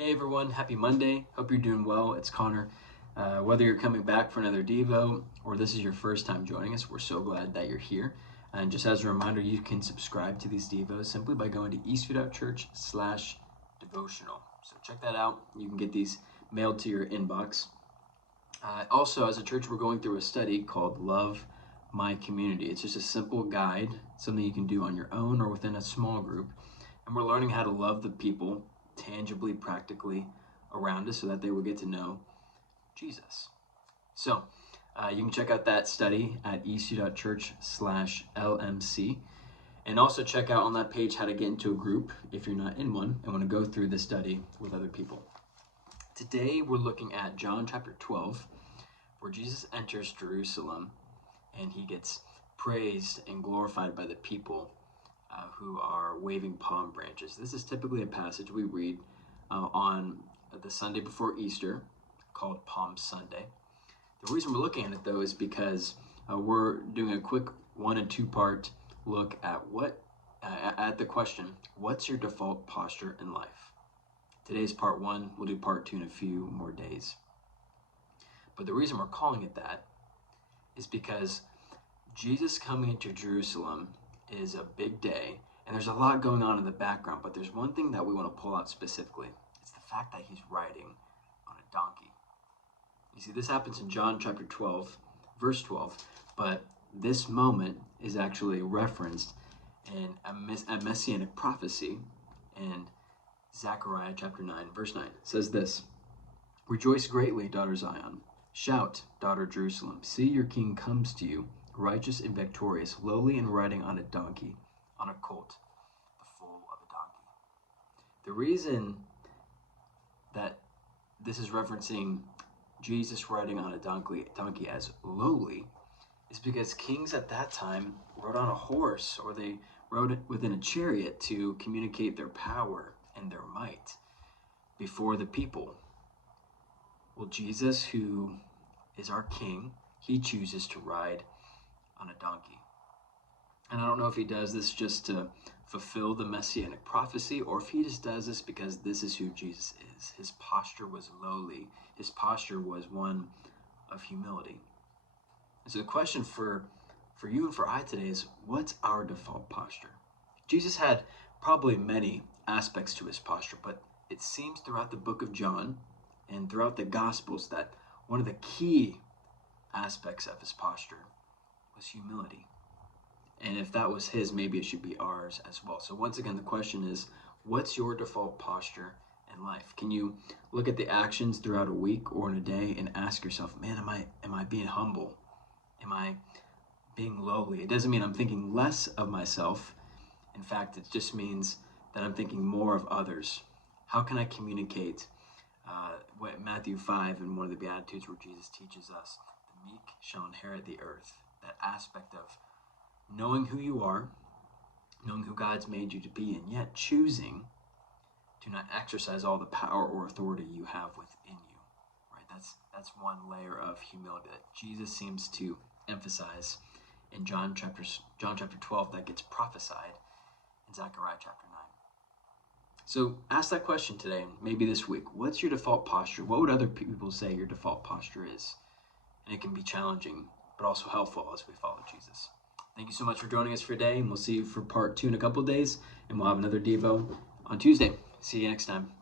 Hey everyone, happy Monday. Hope you're doing well. It's Connor. Whether you're coming back for another Devo or this is your first time joining us, we're so glad that you're here. And just as a reminder, you can subscribe to these Devos simply by going to eastview.church/devotional. So check that out. You can get these mailed to your inbox. Also, as a church, we're going through a study called Love My Community. It's just a simple guide, something you can do on your own or within a small group. And we're learning how to love the people tangibly, practically around us so that they will get to know Jesus. So you can check out that study at ecu.church/LMC. And also check out on that page how to get into a group if you're not in one and want to go through the study with other people. Today we're looking at John chapter 12, where Jesus enters Jerusalem and he gets praised and glorified by the people who are waving palm branches. This is typically a passage we read on the Sunday before Easter, called Palm Sunday. The reason we're looking at it, though, is because we're doing a quick 1 and 2 part look at at the question, what's your default posture in life? Today's part 1. We'll do part 2 in a few more days. But the reason we're calling it that is because Jesus coming into Jerusalem is a big day, and there's a lot going on in the background, but there's one thing that we want to pull out specifically. It's the fact that he's riding on a donkey. You see, this happens in John chapter 12, verse 12, but this moment is actually referenced in a messianic prophecy in Zechariah chapter 9, verse 9. It says this: "Rejoice greatly, daughter Zion. Shout, daughter Jerusalem. See, your king comes to you, righteous and victorious, lowly and riding on a donkey, on a colt, the foal of a donkey." The reason that this is referencing Jesus riding on a donkey as lowly is because kings at that time rode on a horse, or they rode within a chariot to communicate their power and their might before the people. Well, Jesus, who is our king, he chooses to ride on a donkey. And I don't know if he does this just to fulfill the messianic prophecy, or if he just does this because this is who Jesus is. His posture was lowly. His posture was one of humility. And so the question for you and for I today is, what's our default posture? Jesus had probably many aspects to his posture, but it seems throughout the book of John and throughout the Gospels that one of the key aspects of his posture was humility. And if that was his, maybe it should be ours as well. So once again, the question is, what's your default posture in life? Can you look at the actions throughout a week or in a day and ask yourself, man, am I being humble? Am I being lowly? It doesn't mean I'm thinking less of myself. In fact, it just means that I'm thinking more of others. How can I communicate what Matthew 5 and one of the Beatitudes where Jesus teaches us, the meek shall inherit the earth. That aspect of knowing who you are, knowing who God's made you to be, and yet choosing to not exercise all the power or authority you have within you. Right? That's one layer of humility that Jesus seems to emphasize in John chapter 12 that gets prophesied in Zechariah chapter 9. So ask that question today, maybe this week. What's your default posture? What would other people say your default posture is? And it can be challenging, but also helpful as we follow Jesus. Thank you so much for joining us for today, and we'll see you for part 2 in a couple of days, and we'll have another Devo on Tuesday. See you next time.